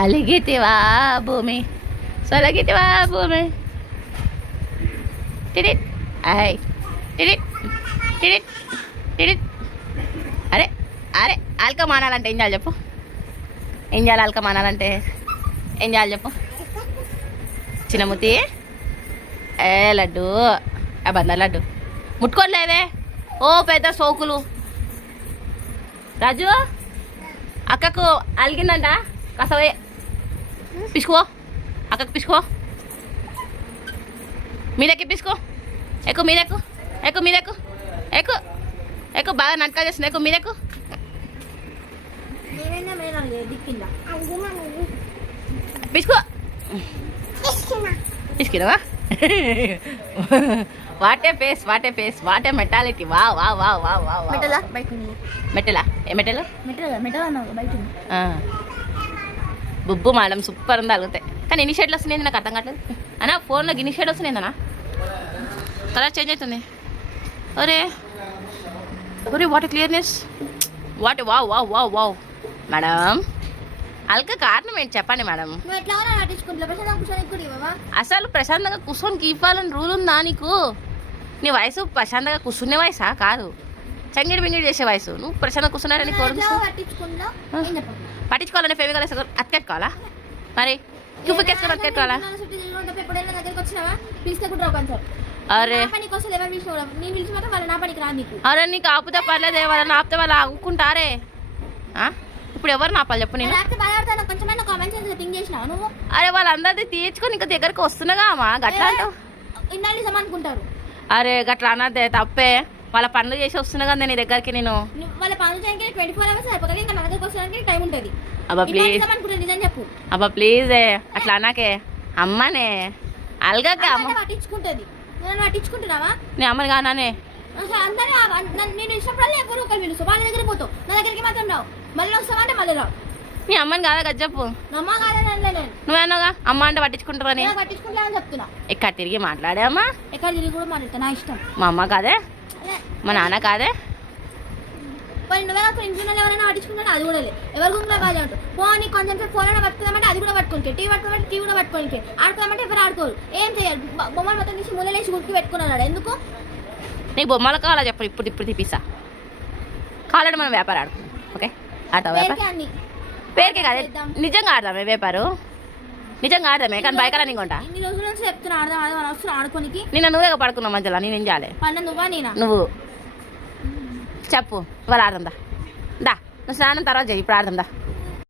అలిగితివా భూమి సొలగితివా భూమి టిడిట్ ఐ టిడిట్ టిడిట్ టిడిట్. అరే అరే ఆల్క మానాలంటే ఏం చేయాలి చెప్పు? ఏం చేయాలి ఆల్క మానాలంటే ఏం చేయాలి చెప్పు? చిన్నముతి ఏ లడ్డు బంద లడ్డు ముట్టుకోలేదే ఓ పెద్ద సోకులు. రాజు అక్కకు అలిగిందంట కాసవే పిసుకో అక్కకు పిసుకో మీదకి పిసుకో ఎక్కువ మీదెక్కు ఎక్కువ మీదెక్కు ఎక్కువ ఎక్కువ బాగా నడక చేస్తుంది ఎక్కువ మీదెక్కు. పిసుకో పిసికినవా? What a face what a face what a mentality వా వా వా వా వా మెటలా మెటలా ఏ మెటలు బుబ్బు మేడం సూపర్ ఉంది అలుగుతాయి. కానీ ఎన్ని షేడ్లు వస్తున్నాయి నాకు అర్థం కావట్లేదు అన్నా. ఫోన్లో గిన్ని షేడ్ వస్తున్నాయిందన్నా కలర్ చేంజ్ అవుతుంది. ఒరే ఒరే what clearness what wow wow wow wow. Madam అల్క కారణం ఏంటి చెప్పండి మేడం? అసలు ప్రశాంతంగా కూర్చొని ఇవ్వాలని రూల్ ఉందా నీకు? నీ వయసు ప్రశాంతంగా కూర్చునే వయసా కాదు, చంగిడి బింగిడి చేసే వయసు. నువ్వు ప్రశాంతంగా కూర్చున్నారని పట్టించుకోవాలని ఫేవికల్ అతికెట్టుకోవాలా? మరి క్యూఫ్ కేసుకొని అతికెట్టుకోవాలా? అరే అరే నీకు ఆపుతే పర్లేదే, వాళ్ళని ఆపితే వాళ్ళు ఆగుకుంటారే. ఇప్పుడు ఎవరు నాపాలి చెప్పు? నేను అరే వాళ్ళందరిది తీర్చుకొని ఇంకా దగ్గరికి వస్తున్నాగా అమ్మా గట్లా అంటావు. అరే గట్లా అన్నదే తప్పే, వాళ్ళ పనులు చేసి వస్తున్నా కదా నీ దగ్గరికి. నేను అబ్బా ప్లీజ్ అబ్బా ప్లీజ్ అట్లా అన్నాకే అమ్మనే అల్గాక పట్టించుకుంటది. పట్టించుకుంటున్నావా? నీ అమ్మని కానానే నేను ఇష్టపడాలి. ఎవరు ఒకరు పిలుస్తావు, వాళ్ళ దగ్గర పోతావు, నా దగ్గరికి మాత్రం రావు. మళ్ళీ వస్తావా అంటే మళ్ళీ రావు. నీ అమ్మని కాదా కదా చెప్పు. నమ్మ కాదని నువ్వేనాగా అమ్మ అంటే పట్టించుకుంటావని. పట్టించుకుంటా అని చెప్తున్నా. ఎక్కడ తిరిగి మాట్లాడే అమ్మా? ఎక్కడ తిరిగి కూడా మాట్లాడతా, నా ఇష్టం. మా అమ్మ కాదే, మా నాన్న కాదే. నువ్వే ఇంట్లో ఎవరైనా పట్టించుకుంటా అది కూడా లేదు. ఎవరి గుంపులో బాధ ఉంటుంది. ఫోన్ కొంచెం సేపు ఫోన్ అయినా పట్టుకుందామంటే అది కూడా పట్టుకోనికి, టీవీ పట్టుకోమంటే టీవీ కూడా పట్టుకోనికి, ఆడుకోమంటే ఎవరు ఆడుకోరు. ఏం చేయాలి? బొమ్మలు మొత్తం తీసి మూలలేసి గుర్తు పెట్టుకున్నాడు. ఎందుకు నీకు బొమ్మలు కావాలా చెప్పు? ఇప్పుడు తీపిస్తా. కావాలంటే మనం వ్యాపారం ఆడుకుందాం. ఓకే ఆడతాం వ్యాపారం? పేరుకే కాదు నిజంగా ఆడదామే వ్యాపారం, నిజంగా ఆడదామే. కానీ బయకాల నీకు ఉంటా ఇన్ని రోజుల నుంచి చెప్తున్నా ఆడదాం ఆడుకోనికి. నిన్న నువ్వే పడుకున్నావు మధ్యలో, నేనేం చేయాలి? నువ్వా నేనా? నువ్వు చెప్పు. ఇవాళ ఆడదాం దా. నువ్వు స్నానం తర్వాత చెయ్యి, ఇప్పుడు ఆడదాం దా.